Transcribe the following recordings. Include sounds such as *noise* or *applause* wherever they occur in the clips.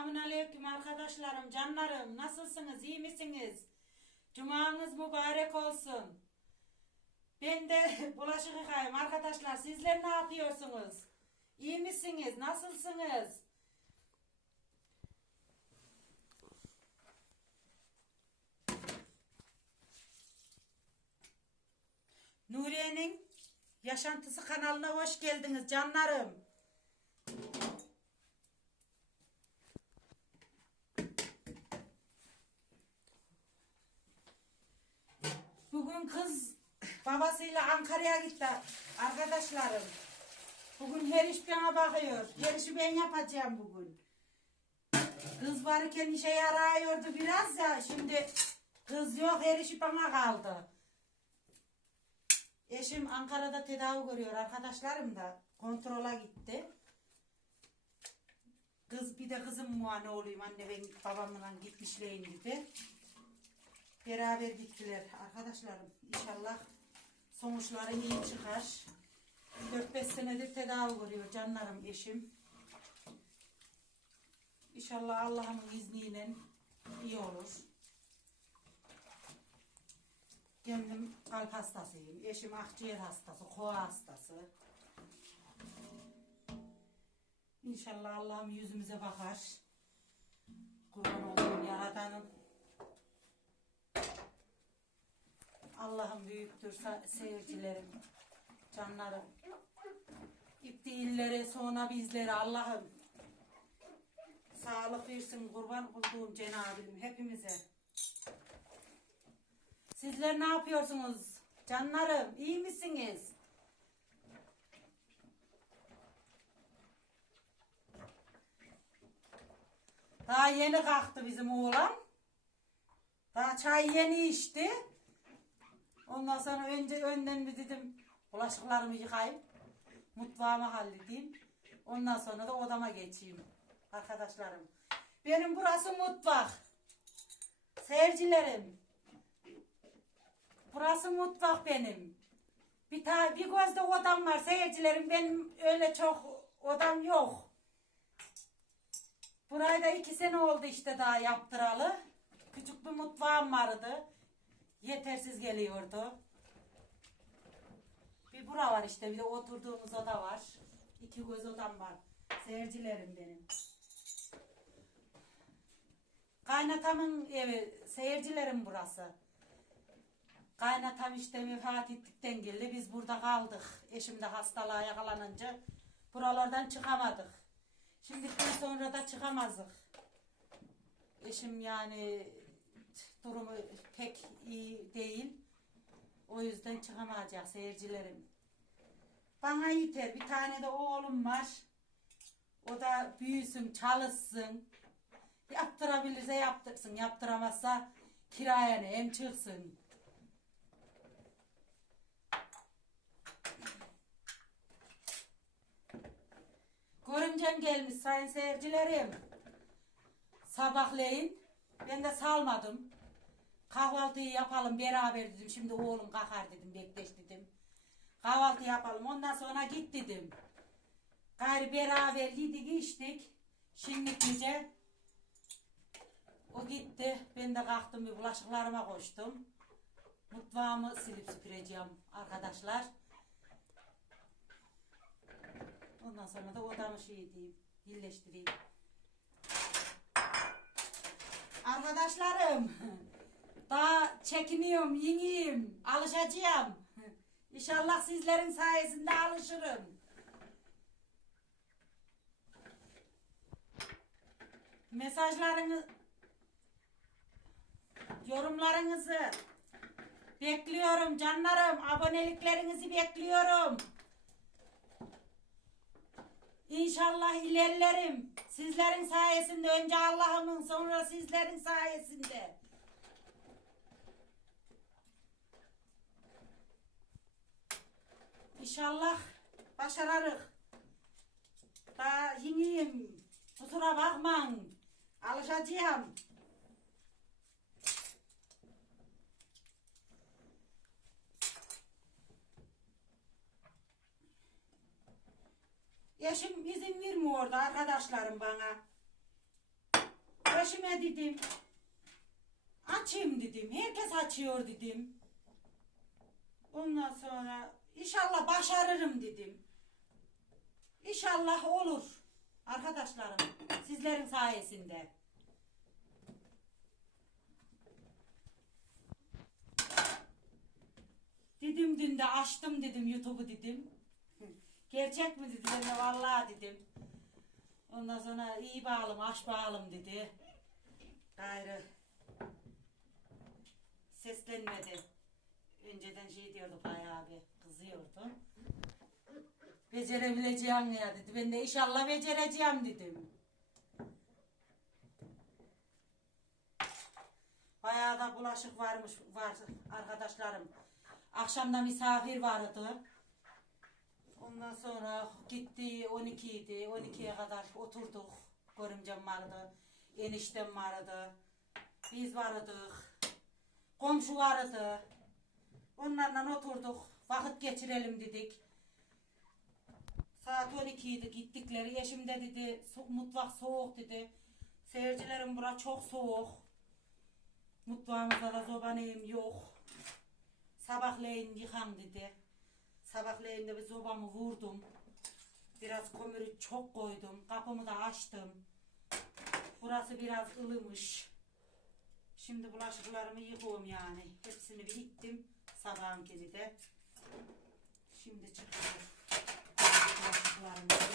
Selamünaleyküm arkadaşlarım, canlarım. Nasılsınız, iyi misiniz? Cumanız mübarek olsun. Ben de *laughs* bulaşık yıkayayım arkadaşlar. Sizler ne yapıyorsunuz? İyi misiniz? Nasılsınız? Nuriye'nin Yaşantısı kanalına hoş geldiniz canlarım. Bugün kız babasıyla Ankara'ya gitti arkadaşlarım. Bugün her iş bana bakıyor. Her işi ben yapacağım bugün. Kız varken işe yarıyordu biraz ya. Şimdi kız yok her işi bana kaldı. Eşim Ankara'da tedavi görüyor arkadaşlarım da kontrola gitti. Kız bir de kızım muayene olayım anne ben babamla gitmişleyin dedi. Beraber gittiler arkadaşlarım. İnşallah sonuçları iyi çıkar. 4-5 senedir tedavi görüyor canlarım eşim. İnşallah Allah'ın izniyle iyi olur. Kendim kalp hastasıyım. Eşim akciğer hastası, kova hastası. İnşallah Allah'ım yüzümüze bakar. Kurban olduğum Yaradan'ım. Allah'ım büyüktür se- seyircilerim, canlarım. Değilleri sonra bizleri Allah'ım. Sağlık versin kurban olduğum Cenab-ım hepimize. Sizler ne yapıyorsunuz? Canlarım iyi misiniz? Daha yeni kalktı bizim oğlan. Daha çay yeni içti. Ondan sonra önce önden bir dedim bulaşıklarımı yıkayayım. Mutfağımı halledeyim. Ondan sonra da odama geçeyim. Arkadaşlarım. Benim burası mutfak. Seyircilerim. Burası mutfak benim. Bir tane bir gözde odam var seyircilerim. Benim öyle çok odam yok. Burayı da iki sene oldu işte daha yaptıralı. Küçük bir mutfağım vardı. Yetersiz geliyordu. Bir bura var işte bir de oturduğumuz oda var. İki göz odam var. Seyircilerim benim. Kaynatamın evi, seyircilerim burası. Kaynatam işte vefat ettikten geldi. Biz burada kaldık. Eşim de hastalığa yakalanınca buralardan çıkamadık. Şimdiden sonra da çıkamazdık. Eşim yani durumu pek iyi değil. O yüzden çıkamayacak seyircilerim. Bana yeter. Bir tane de oğlum var. O da büyüsün, çalışsın. Yaptırabilirse yaptırsın. Yaptıramazsa kiraya ne hem çıksın. Görümcem gelmiş sayın seyircilerim. Sabahleyin ben de salmadım. Kahvaltıyı yapalım beraber dedim. Şimdi oğlum kalkar dedim. Bekleş dedim. Kahvaltı yapalım. Ondan sonra git dedim. Gayrı beraber yedik içtik. Şimdiliklice o gitti. Ben de kalktım bir bulaşıklarıma koştum. Mutfağımı silip süpüreceğim arkadaşlar. Ondan sonra da odamı şey edeyim. Birleştireyim. Arkadaşlarım. *laughs* Daha çekiniyorum, yeniyim, alışacağım. İnşallah sizlerin sayesinde alışırım. Mesajlarınız, yorumlarınızı bekliyorum canlarım. Aboneliklerinizi bekliyorum. İnşallah ilerlerim. Sizlerin sayesinde önce Allah'ımın sonra sizlerin sayesinde. İnşallah başarırız. Daha yeniyim. Kusura bakmayın. Alışacağım. Eşim izin vermiyor orada arkadaşlarım bana. Eşime dedim. Açayım dedim. Herkes açıyor dedim. Ondan sonra inşallah başarırım dedim. İnşallah olur. Arkadaşlarım sizlerin sayesinde. Dedim dün de açtım dedim YouTube'u dedim. Gerçek mi dedi ben vallahi dedim. Ondan sonra iyi bağlım aç bağlım dedi. Gayrı seslenmedi. Önceden şey diyordu bayağı bir kızıyordu. Becerebileceğim ya dedi. Ben de inşallah becereceğim dedim. Bayağı da bulaşık varmış var arkadaşlarım. Akşamda misafir vardı. Ondan sonra gitti 12 idi. 12'ye kadar oturduk. Görümcem vardı. Eniştem vardı. Biz vardık. Komşu vardı. Onlarla oturduk. Vakit geçirelim dedik. Saat 12 idi gittikleri. Eşim de dedi "Su- mutfak soğuk dedi. Seyircilerim bura çok soğuk. Mutfağımızda da zobaneyim yok. Sabahleyin yıkan dedi. Sabahleyin de bir sobamı vurdum. Biraz kömürü çok koydum. Kapımı da açtım. Burası biraz ılımış. Şimdi bulaşıklarımı yıkıyorum yani. Hepsini bir ittim. Sabahınkini de. Şimdi çıkıyor. Bulaşıklarımı.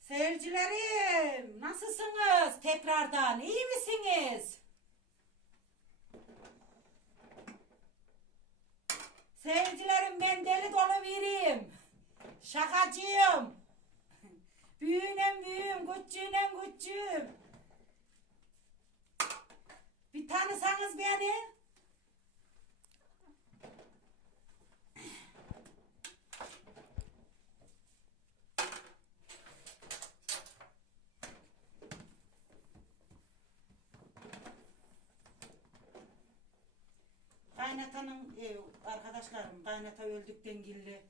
Seyircilerim nasılsınız tekrardan iyi misiniz? Seyircilerim ben deli dolu biriyim. Şakacıyım. Büyüğünem büyüğüm, küçüğünem küçüğüm. Bir tanısanız beni. Kaynatanın ev arkadaşlarım kaynata öldükten gilli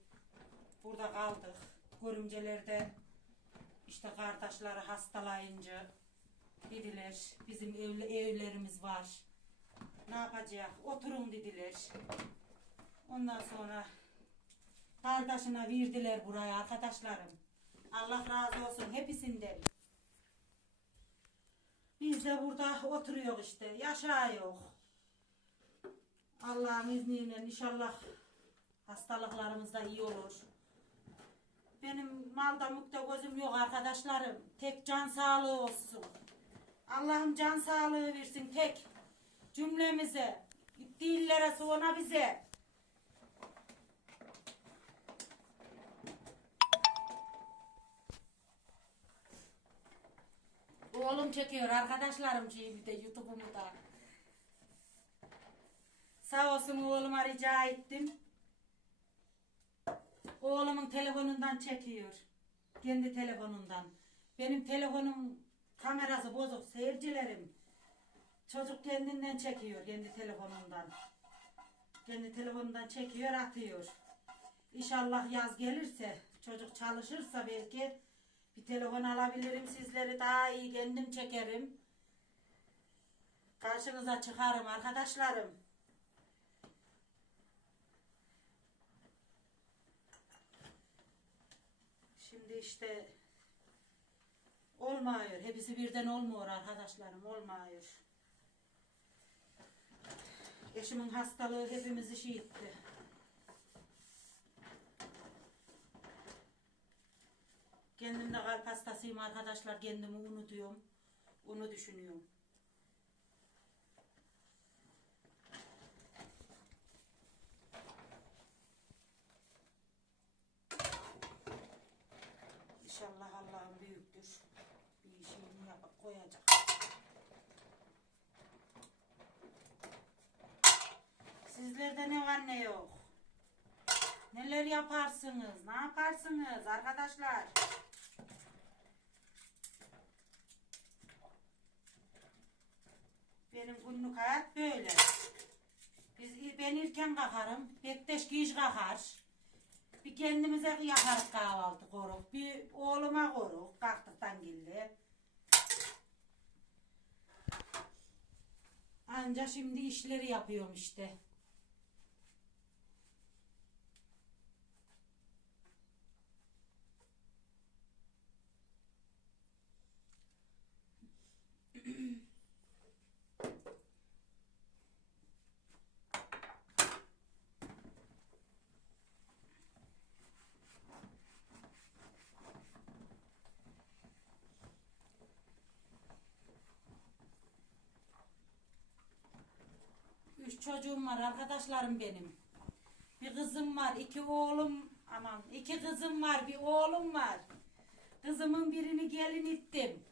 burada kaldık. Görümcelerde işte kardeşleri hastalayınca dediler bizim evli, evlerimiz var. Ne yapacak? Oturun dediler. Ondan sonra kardeşine verdiler buraya arkadaşlarım. Allah razı olsun hepsinden. Biz de burada oturuyor işte. Yaşa yok. Allah'ın izniyle inşallah hastalıklarımız da iyi olur. Benim malda mukta gözüm yok arkadaşlarım. Tek can sağlığı olsun. Allah'ım can sağlığı versin tek cümlemize. Gittiği illere bize. Oğlum çekiyor arkadaşlarım şeyi de YouTube'umu da. Sağ olsun oğluma rica ettim. Oğlumun telefonundan çekiyor. Kendi telefonundan. Benim telefonum kamerası bozuk seyircilerim. Çocuk kendinden çekiyor kendi telefonundan. Kendi telefonundan çekiyor atıyor. İnşallah yaz gelirse çocuk çalışırsa belki bir telefon alabilirim sizleri daha iyi kendim çekerim. Karşınıza çıkarım arkadaşlarım. Şimdi işte olmuyor. Hepsi birden olmuyor arkadaşlarım. Olmuyor. Eşimin hastalığı hepimizi şey etti. Kendim de kalp hastasıyım arkadaşlar. Kendimi unutuyorum. Onu düşünüyorum. İnşallah Allah'ın büyüktür. Bir şeyini yapıp koyacak. Sizlerde ne var ne yok. Neler yaparsınız? Ne yaparsınız arkadaşlar? Benim günlük hayat böyle. Biz, ben erken kalkarım. Bektaş giyiş kalkar. Bir kendimize yaparız kahvaltı koruk. Bir oğluma koruk. Kalktıktan geldi. Anca şimdi işleri yapıyorum işte. *clears throat* çocuğum var arkadaşlarım benim. Bir kızım var, iki oğlum, aman iki kızım var, bir oğlum var. Kızımın birini gelin ettim.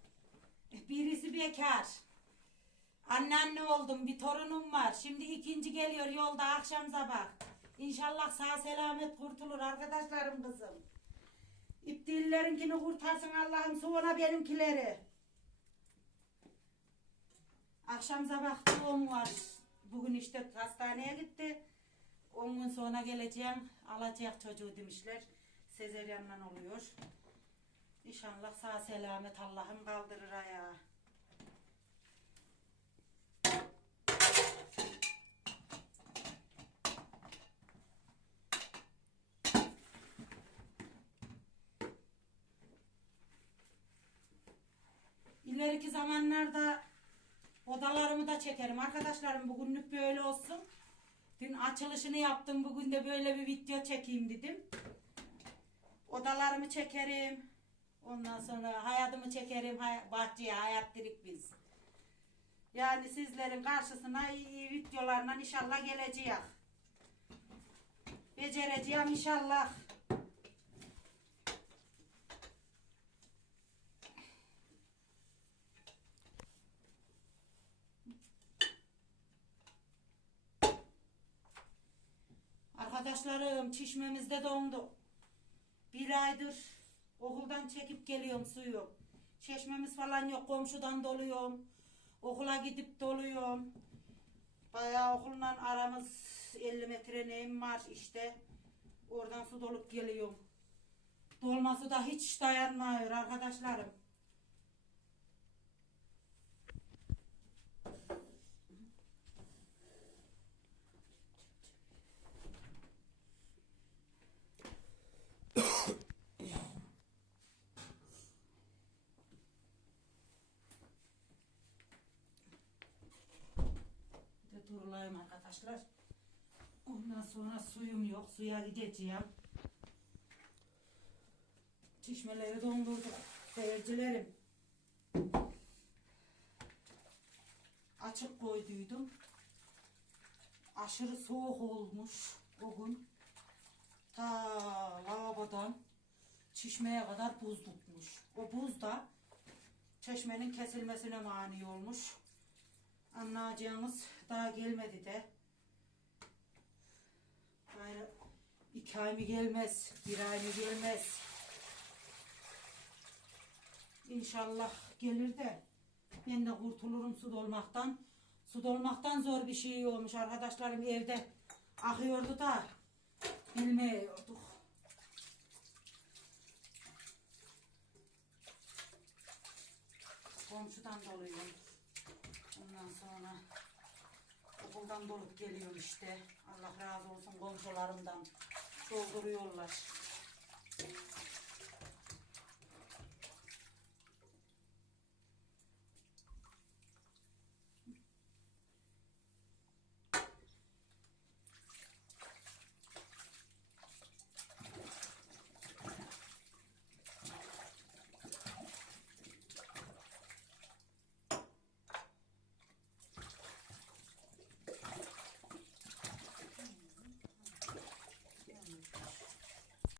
Birisi bekar. Anneanne oldum, bir torunum var. Şimdi ikinci geliyor yolda akşam sabah. İnşallah sağ selamet kurtulur arkadaşlarım kızım. İptillerinkini kurtarsın Allah'ım sonra benimkileri. Akşam sabah doğum var. Bugün işte hastaneye gitti. 10 gün sonra geleceğim. Alacak çocuğu demişler. Sezeryanla oluyor. İnşallah sağ selamet Allah'ım kaldırır ayağı. İleriki zamanlarda odalarımı da çekerim. Arkadaşlarım bugünlük böyle olsun. Dün açılışını yaptım. Bugün de böyle bir video çekeyim dedim. Odalarımı çekerim. Ondan sonra hayatımı çekerim. Hay- bahçeye hayat dirik biz. Yani sizlerin karşısına iyi, iyi videolarla inşallah geleceğiz. Becereceğim inşallah. Arkadaşlarım çişmemizde dondu. Bir aydır okuldan çekip geliyorum suyu. Çeşmemiz falan yok komşudan doluyorum. Okula gidip doluyorum. Bayağı okulla aramız 50 metre neyim var işte. Oradan su dolup geliyorum. Dolması da hiç dayanmıyor arkadaşlarım. Bir de durulayım arkadaşlar. Ondan sonra suyum yok. Suya gideceğim. Çişmeleri dondurduk. Seyircilerim. Açık koyduydum. Aşırı soğuk olmuş o gün. Ta lavabodan çişmeye kadar buz tutmuş. O buz da çeşmenin kesilmesine mani olmuş. Anlayacağınız daha gelmedi de. Gayrı iki ay mı gelmez, bir ay mı gelmez. İnşallah gelir de ben de kurtulurum su dolmaktan. Su dolmaktan zor bir şey olmuş arkadaşlarım evde akıyordu da bilmiyorduk. Komşudan doluyorum. Ondan sonra okuldan dolup geliyor işte. Allah razı olsun komşularımdan dolduruyorlar.